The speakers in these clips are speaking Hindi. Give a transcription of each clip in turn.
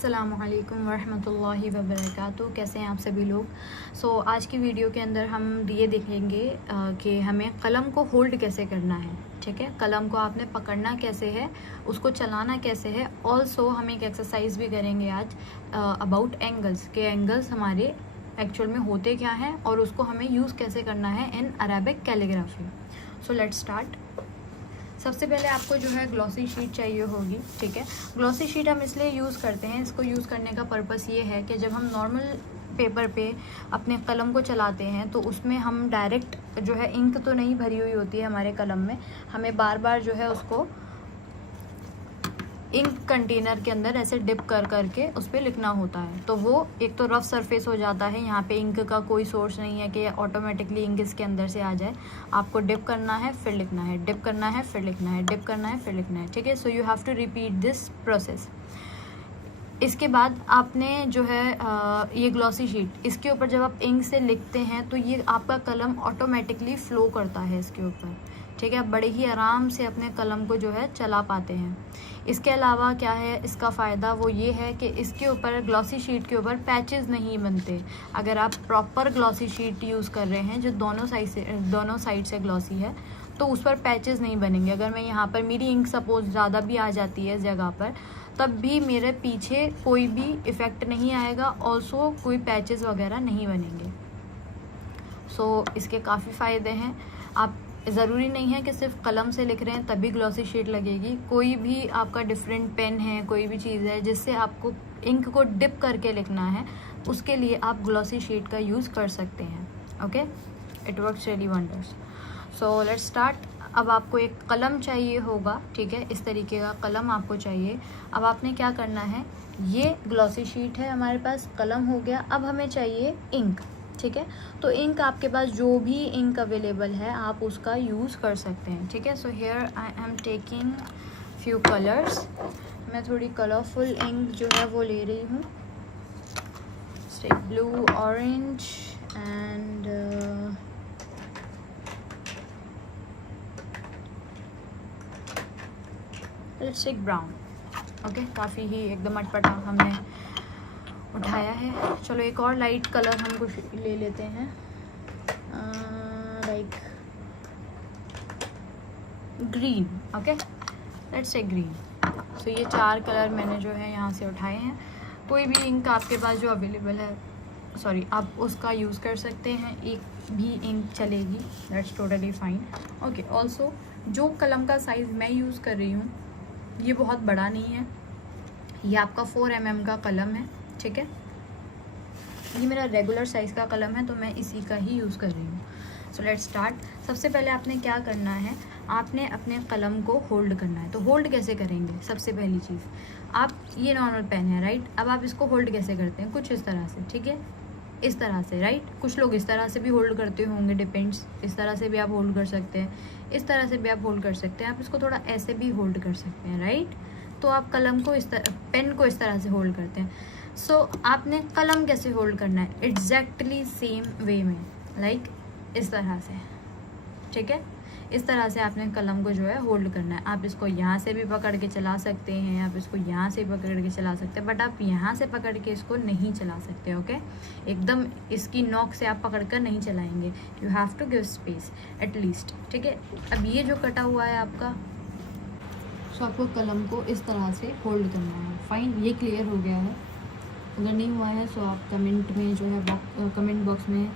अस्सलामुअलैकुम वरहमतुल्लाहि वबरकातुहू। कैसे हैं आप सभी लोग। आज की वीडियो के अंदर हम ये देखेंगे कि हमें कलम को होल्ड कैसे करना है। ठीक है, कलम को आपने पकड़ना कैसे है, उसको चलाना कैसे है। ऑल्सो हम एक एक्सरसाइज भी करेंगे आज अबाउट एंगल्स, के एंगल्स हमारे एक्चुअल में होते क्या हैं और उसको हमें यूज़ कैसे करना है इन Arabic calligraphy. So let's start. सबसे पहले आपको जो है ग्लॉसी शीट चाहिए होगी। ठीक है, ग्लॉसी शीट हम इसलिए यूज़ करते हैं, इसको यूज़ करने का पर्पस ये है कि जब हम नॉर्मल पेपर पे अपने कलम को चलाते हैं तो उसमें हम डायरेक्ट जो है इंक तो नहीं भरी हुई होती है हमारे कलम में, हमें बार बार जो है उसको इंक कंटेनर के अंदर ऐसे डिप कर करके उस पर लिखना होता है। तो वो एक तो रफ सरफेस हो जाता है, यहाँ पे इंक का कोई सोर्स नहीं है कि ऑटोमेटिकली इंक इसके अंदर से आ जाए। आपको डिप करना है, फिर लिखना है, डिप करना है, फिर लिखना है, डिप करना है, फिर लिखना है। ठीक है, so you have to repeat this process. इसके बाद आपने जो है ये ग्लॉसी शीट, इसके ऊपर जब आप इंक से लिखते हैं तो ये आपका कलम ऑटोमेटिकली फ़्लो करता है इसके ऊपर। ठीक है, आप बड़े ही आराम से अपने कलम को जो है चला पाते हैं। इसके अलावा क्या है इसका फ़ायदा, वो ये है कि इसके ऊपर ग्लॉसी शीट के ऊपर पैचेस नहीं बनते। अगर आप प्रॉपर ग्लॉसी शीट यूज़ कर रहे हैं जो दोनों साइड से ग्लॉसी है तो उस पर पैचेस नहीं बनेंगे। अगर मैं यहाँ पर मेरी इंक सपोज ज़्यादा भी आ जाती है इस जगह पर, तब भी मेरे पीछे कोई भी इफ़ेक्ट नहीं आएगा, ऑल्सो कोई पैचेस वगैरह नहीं बनेंगे। सो इसके काफ़ी फ़ायदे हैं। आप ज़रूरी नहीं है कि सिर्फ कलम से लिख रहे हैं तभी ग्लॉसी शीट लगेगी। कोई भी आपका डिफरेंट पेन है, कोई भी चीज़ है जिससे आपको इंक को डिप करके लिखना है, उसके लिए आप ग्लॉसी शीट का यूज़ कर सकते हैं। Okay, it works really wonders. So let's start. अब आपको एक कलम चाहिए होगा। ठीक है, इस तरीके का कलम आपको चाहिए। अब आपने क्या करना है, ये ग्लॉसी शीट है हमारे पास, कलम हो गया। अब हमें चाहिए इंक। ठीक है, तो इंक आपके पास जो भी इंक अवेलेबल है आप उसका यूज़ कर सकते हैं। ठीक है, so here I am taking few colours. मैं थोड़ी कलरफुल इंक जो है वो ले रही हूँ, blue, orange and let's take brown. Okay, काफ़ी ही एकदम अटपटा हमने उठाया है। चलो एक और लाइट कलर हम कुछ ले लेते हैं, like green. Okay, let's take green. So ये 4 कलर मैंने जो है यहाँ से उठाए हैं। कोई भी इंक आपके पास जो अवेलेबल है, सॉरी, आप उसका यूज़ कर सकते हैं, एक भी इंक चलेगी, that's totally fine. Okay, also जो कलम का साइज़ मैं यूज़ कर रही हूँ ये बहुत बड़ा नहीं है, ये आपका 4 mm का कलम है। ठीक है, ये मेरा रेगुलर साइज़ का कलम है तो मैं इसी का ही यूज़ कर रही हूँ। So let's start. सबसे पहले आपने क्या करना है, आपने अपने कलम को होल्ड करना है। तो होल्ड कैसे करेंगे, सबसे पहली चीज़, आप ये नॉर्मल पेन है राइट, अब आप इसको होल्ड कैसे करते हैं, कुछ इस तरह से। ठीक है, इस तरह से राइट। कुछ लोग इस तरह से भी होल्ड करते होंगे, डिपेंड्स। इस तरह से भी आप होल्ड कर सकते हैं, इस तरह से भी आप होल्ड कर सकते हैं, आप इसको थोड़ा ऐसे भी होल्ड कर सकते हैं राइट। तो आप कलम को इस तरह, पेन को इस तरह से होल्ड करते हैं। सो आपने कलम कैसे होल्ड करना है, एग्जैक्टली सेम वे में, लाइक इस तरह से। ठीक है, इस तरह से आपने कलम को जो है होल्ड करना है। आप इसको यहाँ से भी पकड़ के चला सकते हैं, आप इसको यहाँ से पकड़ के चला सकते हैं, बट आप यहाँ से पकड़ के इसको नहीं चला सकते। ओके, एकदम इसकी नोक से आप पकड़ कर नहीं चलाएंगे, you have to give space at least. ठीक है, अब ये जो कटा हुआ है आपका, सो आपको कलम को इस तरह से होल्ड करना है। फाइन, ये क्लियर हो गया है। अगर नहीं हुआ है सो आप कमेंट में जो है कमेंट बॉक्स में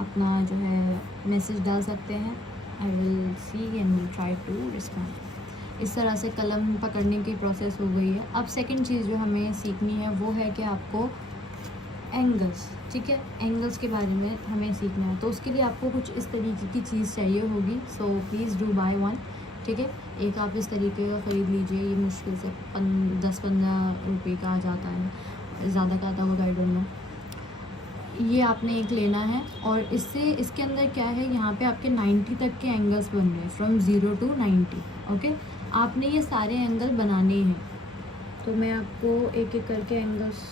अपना जो है मैसेज डाल सकते हैं। I will see and will try to respond. इस तरह से कलम पकड़ने की प्रोसेस हो गई है। अब सेकंड चीज़ जो हमें सीखनी है वो है कि आपको एंगल्स, ठीक है, एंगल्स के बारे में हमें सीखना है। तो उसके लिए आपको कुछ इस तरीके की चीज़ चाहिए होगी। So please do by one. ठीक है, एक आप इस तरीके का ख़रीद लीजिए, ये मुश्किल से 10-15 रुपये का आ जाता है, ज़्यादा का आता होगा, आई डोंट नो। ये आपने एक लेना है और इससे, इसके अंदर क्या है, यहाँ पे आपके 90 तक के एंगल्स बन रहे हैं, फ्रॉम 0 to 90। ओके, आपने ये सारे एंगल बनाने हैं। तो मैं आपको एक एक करके एंगल्स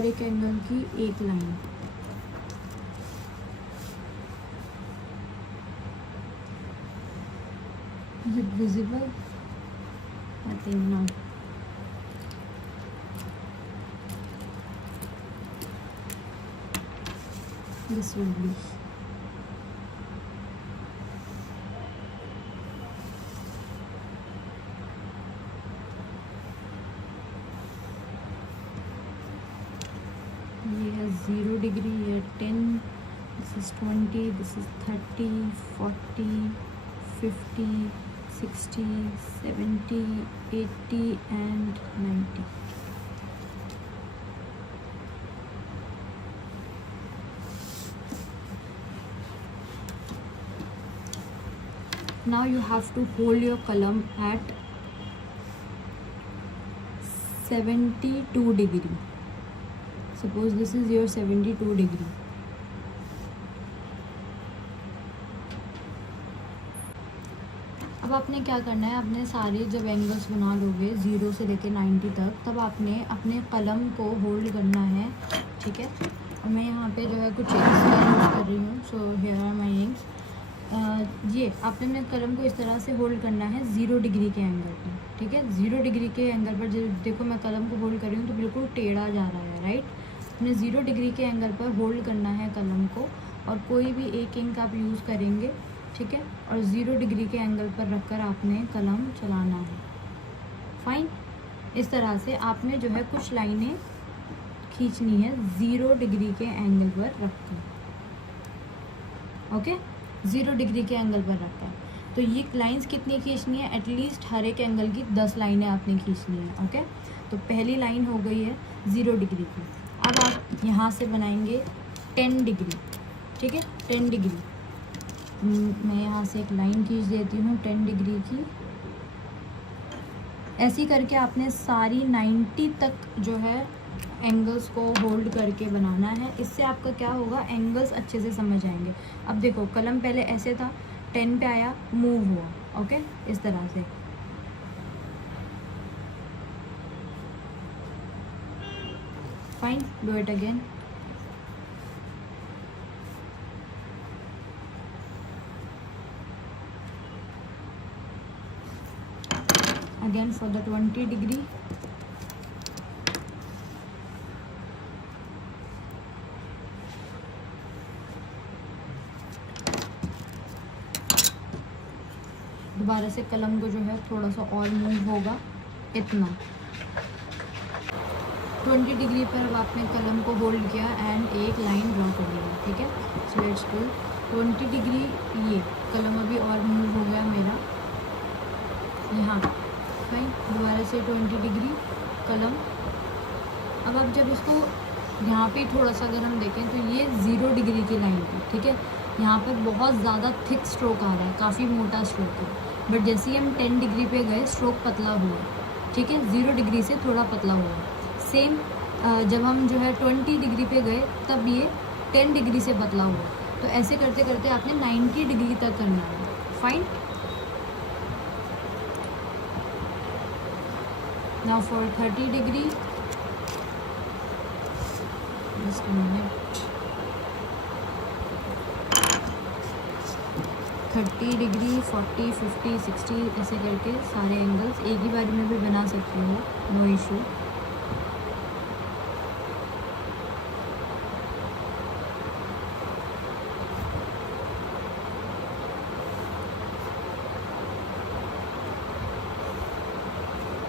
हर एक एंगल की एक line. Is it visible? I think no. This will be. ये है 0 डिग्री, ये 10, this is 20, this is 30, 40, 50, 60, 70, 80 and 90. Now you have to hold your column at 72 degree. Suppose this is your 72 degree. अब आपने क्या करना है, आपने सारे जब एंगल्स बना लोगे 0 से लेकर 90 तक, तब आपने अपने कलम को होल्ड करना है, ठीक है। और मैं यहाँ पे जो है कुछ इंक्स यूज़ कर रही हूँ, so here are my inks. ये आपने अपने कलम को इस तरह से होल्ड करना है 0 डिग्री के एंगल पर, ठीक है। 0 डिग्री के एंगल पर देखो मैं कलम को होल्ड कर रही हूँ तो बिल्कुल टेढ़ा जा रहा है, राइट। अपने 0 डिग्री के एंगल पर होल्ड करना है कलम को, और कोई भी एक इंक आप यूज़ करेंगे, ठीक है। और 0 डिग्री के एंगल पर रखकर आपने कलम चलाना है, फाइन। इस तरह से आपने जो है कुछ लाइनें खींचनी है 0 डिग्री के एंगल पर रखकर, ओके। 0 डिग्री के एंगल पर रखा है तो ये लाइंस कितनी खींचनी है, एटलीस्ट हर एक एंगल की 10 लाइनें आपने खींचनी है, ओके। तो पहली लाइन हो गई है 0 डिग्री की। अब आप यहाँ से बनाएंगे 10 डिग्री, ठीक है, 10 डिग्री। मैं यहाँ से एक लाइन खींच देती हूँ 10 डिग्री की। ऐसी करके आपने सारी 90 तक जो है एंगल्स को होल्ड करके बनाना है। इससे आपका क्या होगा, एंगल्स अच्छे से समझ आएंगे। अब देखो कलम पहले ऐसे था, 10 पे आया, मूव हुआ, ओके, इस तरह से। Fine, do it again. Again for the 20 degree. दोबारा से कलम को जो है थोड़ा सा और मूव होगा, इतना। 20 डिग्री पर अब आपने कलम को होल्ड किया एंड एक लाइन ड्रॉ कर लिया, ठीक है। So let's go 20 degree. ये कलम अभी और मूव हो गया मेरा यहाँ, फाइन। दोबारा से 20 डिग्री कलम। अब आप जब इसको यहाँ पे थोड़ा सा अगर हम देखें तो ये 0 डिग्री की लाइन थी, ठीक है। यहाँ पर बहुत ज़्यादा थिक स्ट्रोक आ रहा है, काफ़ी मोटा स्ट्रोक है। बट जैसे ही हम 10 डिग्री पे गए स्ट्रोक पतला हुआ, ठीक है। 0 डिग्री से थोड़ा पतला हुआ। सेम जब हम जो है 20 डिग्री पे गए तब ये 10 डिग्री से पतला हुआ। तो ऐसे करते करते आपने 90 डिग्री तक करना है, fine. Now for 30 degree, just a minute. 30 degree, 40, 50, 60 ऐसे करके सारे एंगल्स एक ही बार में भी बना सकते हो, नो इशू।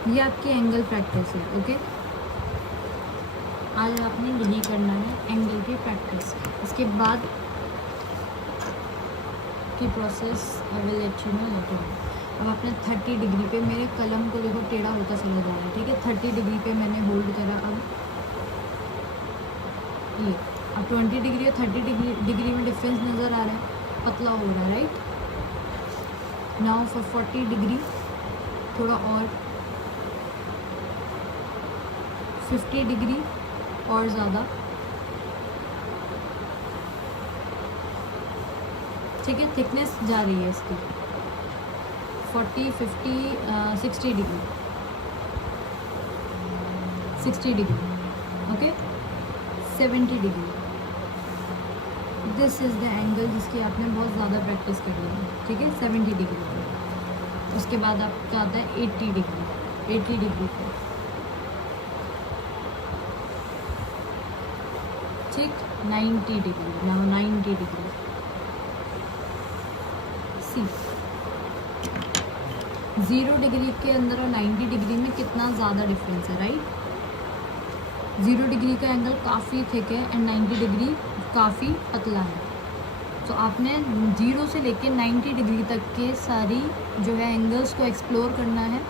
ये आपकी एंगल प्रैक्टिस है, ओके। आज आपने यही करना है, एंगल की प्रैक्टिस। इसके बाद की process I will let you know later. अब आपने 30 डिग्री पे, मेरे कलम को देखो टेढ़ा होता चला जा रहा है, ठीक है। 30 डिग्री पे मैंने होल्ड करा। अब ये अब 20 डिग्री और 30 डिग्री में डिफरेंस नज़र आ रहा है, पतला हो रहा है, राइट। नाउ फॉर 40 डिग्री थोड़ा और, 50 डिग्री और ज़्यादा, ठीक है। थिकनेस जा रही है इसकी। 40, 50, 60 degree, 60 degree, okay. 70 degree. This is the angle जिसकी आपने बहुत ज़्यादा प्रैक्टिस करनी है, ठीक है, 70 डिग्री पे। उसके बाद आपका आता है 80 डिग्री, 80 डिग्री पे, ठीक, 90 डिग्री, नाउ 90 डिग्री। सी 0 डिग्री के अंदर और 90 डिग्री में कितना ज़्यादा डिफरेंस है, राइट। 0 डिग्री का एंगल काफ़ी थिक है एंड 90 डिग्री काफ़ी पतला है। तो आपने 0 से लेके 90 डिग्री तक के सारी जो है एंगल्स को एक्सप्लोर करना है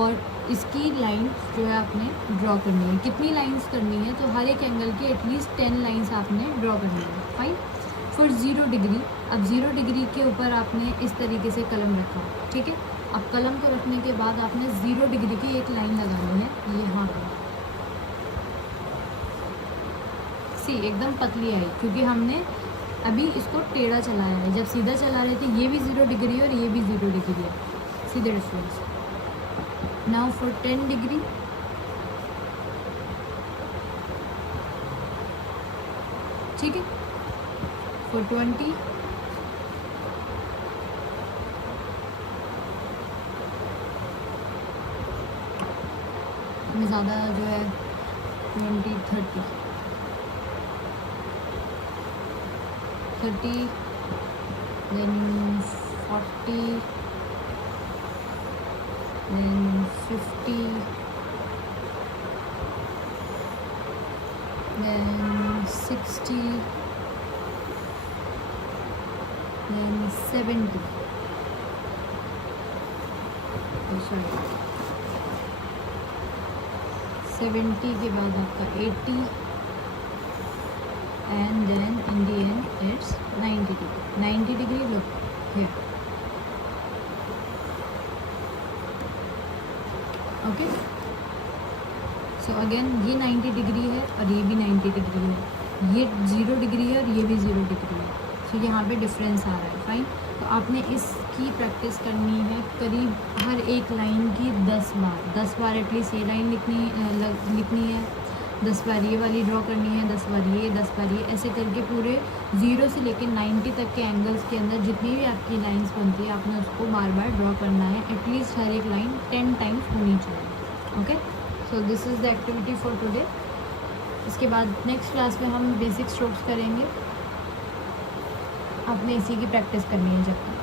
और इसकी लाइंस जो है आपने ड्रॉ करनी है। कितनी लाइंस करनी है, तो हर एक एंगल की एटलीस्ट 10 लाइंस आपने ड्रॉ करनी है, फाइन। फिर 0 डिग्री, अब 0 डिग्री के ऊपर आपने इस तरीके से कलम रखा, ठीक है। अब कलम को रखने के बाद आपने 0 डिग्री की एक लाइन लगानी है यहाँ पर। सी एकदम पतली आई क्योंकि हमने अभी इसको टेढ़ा चलाया है। जब सीधा चला रहे थे ये भी 0 डिग्री है और ये भी 0 डिग्री है, see the difference. Now for 10 degree, ठीक है, फॉर 20, में ज़्यादा जो है 20, 30, then 40, then 50, then 60, then 70, sorry 70 के बाद आपका 80 and then in the end it's 90 degree. 90 degree, look here, okay. So again ये 90 डिग्री है और ये भी 90 डिग्री है, ये 0 डिग्री है और ये भी 0 डिग्री है। तो यहाँ पे डिफरेंस आ रहा है, फाइन। तो आपने इसकी प्रैक्टिस करनी है करीब हर एक लाइन की 10 बार एटलीस्ट ये लाइन लिखनी है, 10 बार ये वाली ड्रॉ करनी है, 10 बार ये, 10 बार ये, ऐसे करके पूरे 0 से लेकर 90 तक के एंगल्स के अंदर जितनी भी आपकी लाइंस बनती है आपने उसको बार बार ड्रॉ करना है। एटलीस्ट हर एक लाइन 10 टाइम्स होनी चाहिए, okay. So this is the activity for today. इसके बाद नेक्स्ट क्लास में हम बेसिक स्ट्रोक्स करेंगे। आपने इसी की प्रैक्टिस करनी है जब तक।